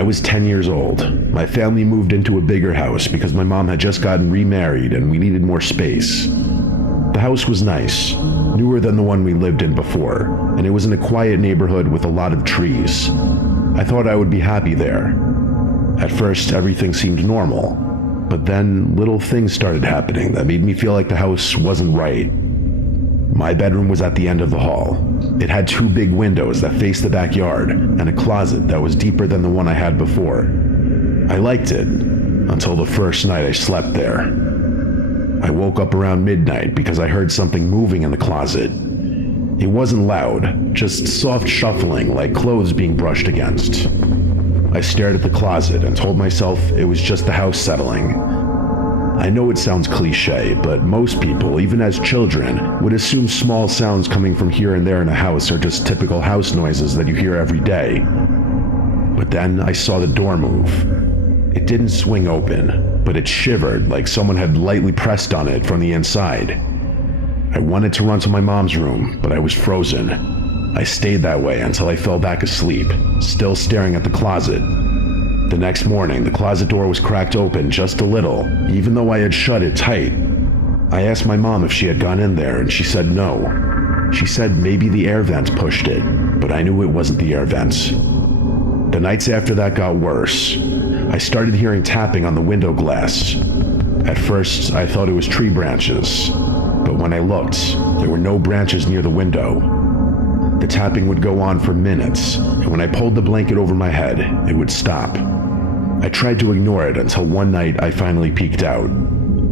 I was 10 years old. My family moved into a bigger house because my mom had just gotten remarried and we needed more space. The house was nice, newer than the one we lived in before, and it was in a quiet neighborhood with a lot of trees. I thought I would be happy there. At first, everything seemed normal, but then little things started happening that made me feel like the house wasn't right. My bedroom was at the end of the hall. It had 2 big windows that faced the backyard and a closet that was deeper than the one I had before. I liked it until the first night I slept there. I woke up around midnight because I heard something moving in the closet. It wasn't loud, just soft shuffling like clothes being brushed against. I stared at the closet and told myself it was just the house settling. I know it sounds cliche, but most people, even as children, would assume small sounds coming from here and there in a house are just typical house noises that you hear every day. But then I saw the door move. It didn't swing open, but it shivered like someone had lightly pressed on it from the inside. I wanted to run to my mom's room, but I was frozen. I stayed that way until I fell back asleep, still staring at the closet. The next morning, the closet door was cracked open just a little, even though I had shut it tight. I asked my mom if she had gone in there, and she said no. She said maybe the air vents pushed it, but I knew it wasn't the air vents. The nights after that got worse. I started hearing tapping on the window glass. At first, I thought it was tree branches, but when I looked, there were no branches near the window. The tapping would go on for minutes, and when I pulled the blanket over my head, it would stop. I tried to ignore it until one night I finally peeked out.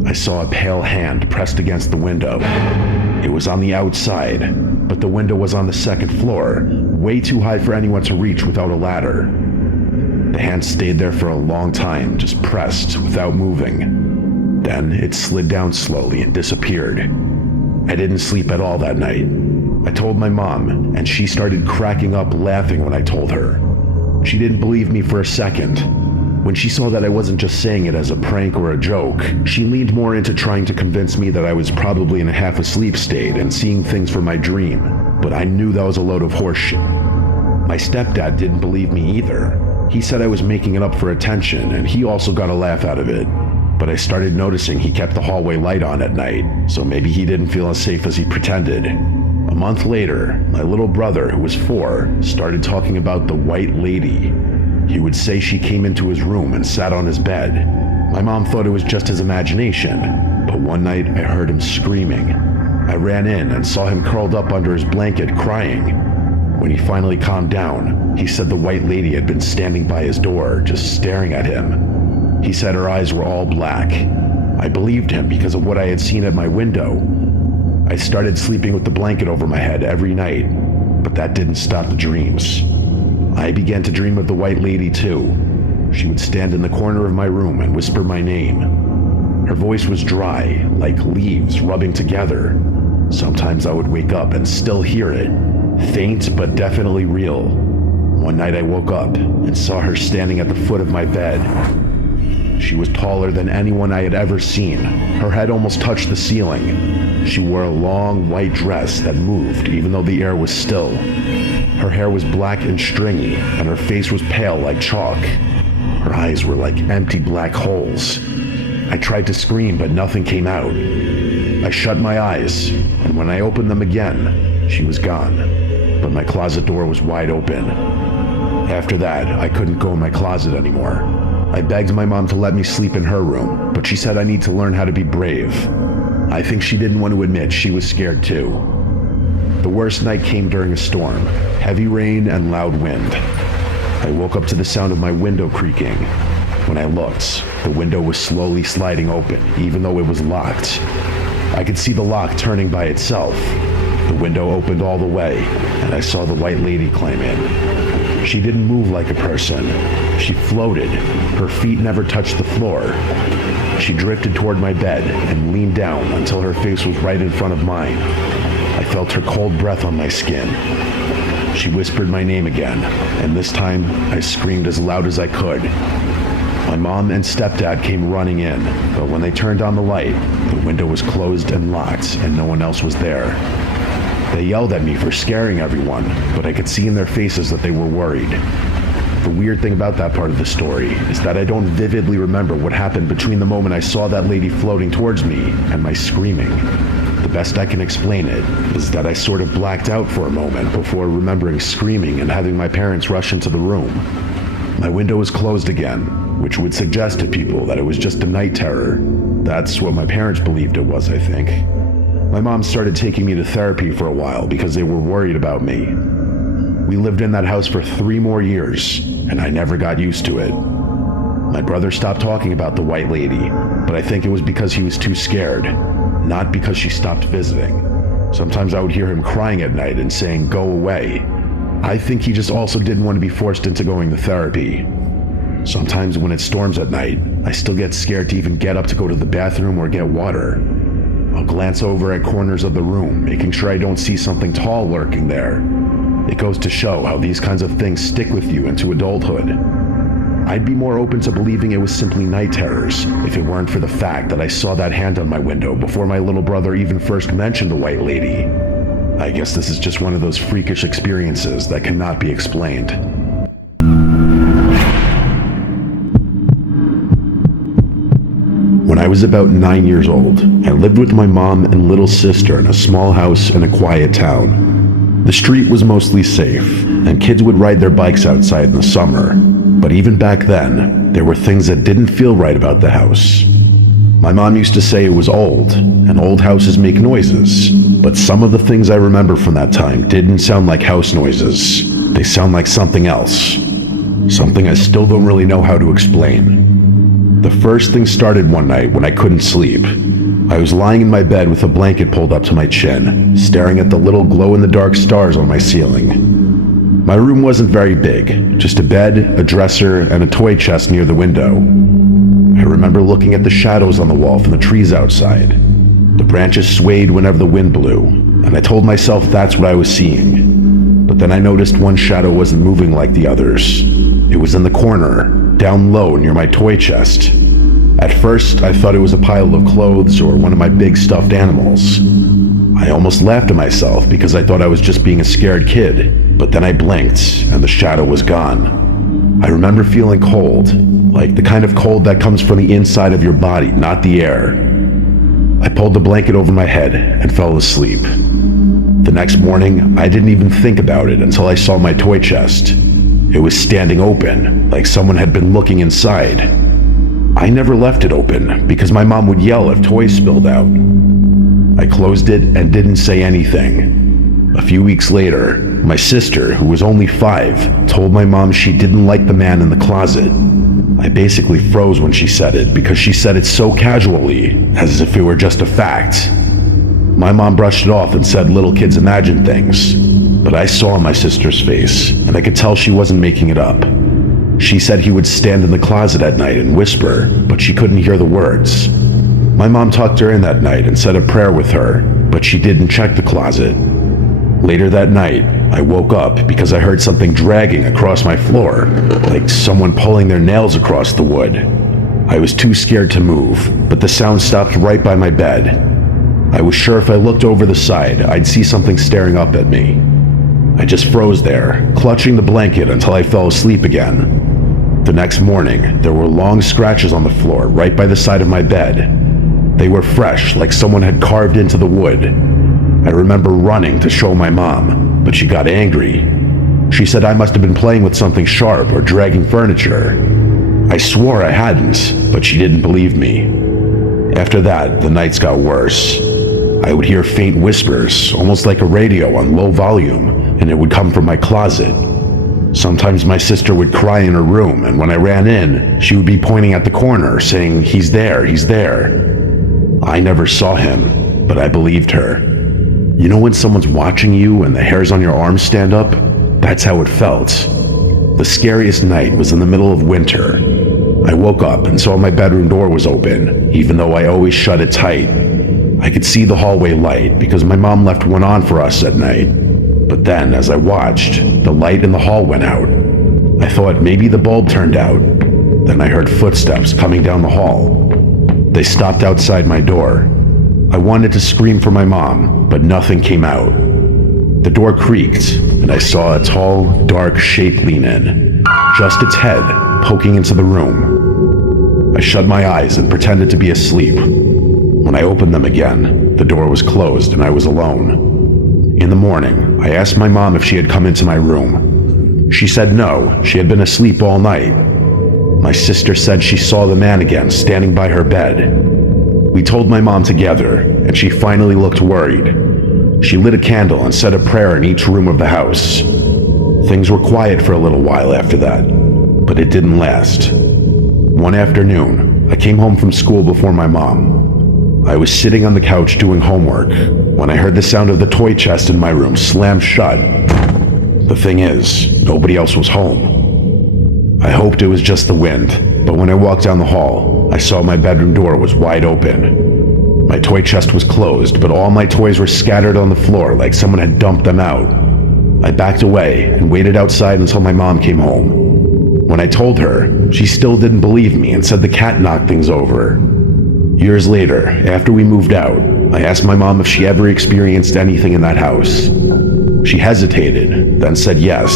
I saw a pale hand pressed against the window. It was on the outside, but the window was on the 2nd floor, way too high for anyone to reach without a ladder. The hand stayed there for a long time, just pressed without moving. Then it slid down slowly and disappeared. I didn't sleep at all that night. I told my mom, and she started cracking up laughing when I told her. She didn't believe me for a second. When she saw that I wasn't just saying it as a prank or a joke, she leaned more into trying to convince me that I was probably in a half-asleep state and seeing things from my dream, but I knew that was a load of horseshit. My stepdad didn't believe me either. He said I was making it up for attention, and he also got a laugh out of it. But I started noticing he kept the hallway light on at night, so maybe he didn't feel as safe as he pretended. A month later, my little brother, who was 4, started talking about the white lady. He would say she came into his room and sat on his bed. My mom thought it was just his imagination, but one night I heard him screaming. I ran in and saw him curled up under his blanket crying. When he finally calmed down, he said the white lady had been standing by his door, just staring at him. He said her eyes were all black. I believed him because of what I had seen at my window. I started sleeping with the blanket over my head every night, but that didn't stop the dreams. I began to dream of the white lady too. She would stand in the corner of my room and whisper my name. Her voice was dry, like leaves rubbing together. Sometimes I would wake up and still hear it, faint but definitely real. One night I woke up and saw her standing at the foot of my bed. She was taller than anyone I had ever seen. Her head almost touched the ceiling. She wore a long white dress that moved even though the air was still. Her hair was black and stringy, and her face was pale like chalk. Her eyes were like empty black holes. I tried to scream, but nothing came out. I shut my eyes, and when I opened them again, she was gone. But my closet door was wide open. After that, I couldn't go in my closet anymore. I begged my mom to let me sleep in her room, but she said I need to learn how to be brave. I think she didn't want to admit she was scared too. The worst night came during a storm, heavy rain and loud wind. I woke up to the sound of my window creaking. When I looked, the window was slowly sliding open, even though it was locked. I could see the lock turning by itself. The window opened all the way, and I saw the white lady climb in. She didn't move like a person. She floated. Her feet never touched the floor. She drifted toward my bed and leaned down until her face was right in front of mine. I felt her cold breath on my skin. She whispered my name again, and this time I screamed as loud as I could. My mom and stepdad came running in, but when they turned on the light, the window was closed and locked, and no one else was there. They yelled at me for scaring everyone, but I could see in their faces that they were worried. The weird thing about that part of the story is that I don't vividly remember what happened between the moment I saw that lady floating towards me and my screaming. The best I can explain it is that I sort of blacked out for a moment before remembering screaming and having my parents rush into the room. My window was closed again, which would suggest to people that it was just a night terror. That's what my parents believed it was, I think. My mom started taking me to therapy for a while because they were worried about me. We lived in that house for 3 more years, and I never got used to it. My brother stopped talking about the white lady, but I think it was because he was too scared, not because she stopped visiting. Sometimes I would hear him crying at night and saying, "Go away." I think he just also didn't want to be forced into going to therapy. Sometimes when it storms at night, I still get scared to even get up to go to the bathroom or get water. I'll glance over at corners of the room, making sure I don't see something tall lurking there. It goes to show how these kinds of things stick with you into adulthood. I'd be more open to believing it was simply night terrors if it weren't for the fact that I saw that hand on my window before my little brother even first mentioned the white lady. I guess this is just one of those freakish experiences that cannot be explained. When I was about 9 years old, I lived with my mom and little sister in a small house in a quiet town. The street was mostly safe, and kids would ride their bikes outside in the summer. But even back then, there were things that didn't feel right about the house. My mom used to say it was old, and old houses make noises. But some of the things I remember from that time didn't sound like house noises. They sound like something else. Something I still don't really know how to explain. The first thing started one night when I couldn't sleep. I was lying in my bed with a blanket pulled up to my chin, staring at the little glow-in-the-dark stars on my ceiling. My room wasn't very big, just a bed, a dresser, and a toy chest near the window. I remember looking at the shadows on the wall from the trees outside. The branches swayed whenever the wind blew, and I told myself that's what I was seeing. But then I noticed one shadow wasn't moving like the others. It was in the corner, down low near my toy chest. At first, I thought it was a pile of clothes or one of my big stuffed animals. I almost laughed at myself because I thought I was just being a scared kid, but then I blinked and the shadow was gone. I remember feeling cold, like the kind of cold that comes from the inside of your body, not the air. I pulled the blanket over my head and fell asleep. The next morning, I didn't even think about it until I saw my toy chest. It was standing open, like someone had been looking inside. I never left it open because my mom would yell if toys spilled out. I closed it and didn't say anything. A few weeks later, my sister, who was only 5, told my mom she didn't like the man in the closet. I basically froze when she said it because she said it so casually, as if it were just a fact. My mom brushed it off and said little kids imagine things, but I saw my sister's face and I could tell she wasn't making it up. She said he would stand in the closet at night and whisper, but she couldn't hear the words. My mom tucked her in that night and said a prayer with her, but she didn't check the closet. Later that night, I woke up because I heard something dragging across my floor, like someone pulling their nails across the wood. I was too scared to move, but the sound stopped right by my bed. I was sure if I looked over the side, I'd see something staring up at me. I just froze there, clutching the blanket until I fell asleep again. The next morning, there were long scratches on the floor right by the side of my bed. They were fresh, like someone had carved into the wood. I remember running to show my mom, but she got angry. She said I must have been playing with something sharp or dragging furniture. I swore I hadn't, but she didn't believe me. After that, the nights got worse. I would hear faint whispers, almost like a radio on low volume, and it would come from my closet. Sometimes my sister would cry in her room, and when I ran in, she would be pointing at the corner, saying, "He's there, he's there." I never saw him, but I believed her. You know when someone's watching you and the hairs on your arms stand up? That's how it felt. The scariest night was in the middle of winter. I woke up and saw my bedroom door was open, even though I always shut it tight. I could see the hallway light because my mom left one on for us at night. But then, as I watched, the light in the hall went out. I thought maybe the bulb turned out. Then I heard footsteps coming down the hall. They stopped outside my door. I wanted to scream for my mom, but nothing came out. The door creaked, and I saw a tall, dark shape lean in, just its head poking into the room. I shut my eyes and pretended to be asleep. When I opened them again, the door was closed and I was alone. In the morning, I asked my mom if she had come into my room. She said no, she had been asleep all night. My sister said she saw the man again standing by her bed. We told my mom together, and she finally looked worried. She lit a candle and said a prayer in each room of the house. Things were quiet for a little while after that, but it didn't last. One afternoon, I came home from school before my mom. I was sitting on the couch doing homework when I heard the sound of the toy chest in my room slam shut. The thing is, nobody else was home. I hoped it was just the wind, but when I walked down the hall, I saw my bedroom door was wide open. My toy chest was closed, but all my toys were scattered on the floor like someone had dumped them out. I backed away and waited outside until my mom came home. When I told her, she still didn't believe me and said the cat knocked things over. Years later, after we moved out, I asked my mom if she ever experienced anything in that house. She hesitated, then said yes.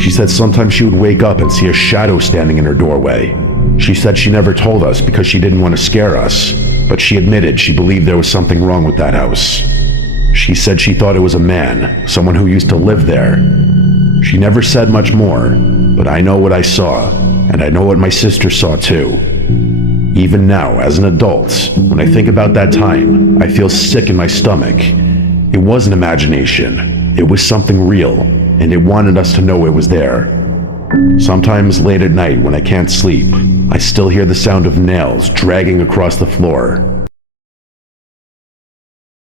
She said sometimes she would wake up and see a shadow standing in her doorway. She said she never told us because she didn't want to scare us, but she admitted she believed there was something wrong with that house. She said she thought it was a man, someone who used to live there. She never said much more, but I know what I saw, and I know what my sister saw too. Even now, as an adult, when I think about that time, I feel sick in my stomach. It wasn't imagination, it was something real, and it wanted us to know it was there. Sometimes late at night when I can't sleep, I still hear the sound of nails dragging across the floor.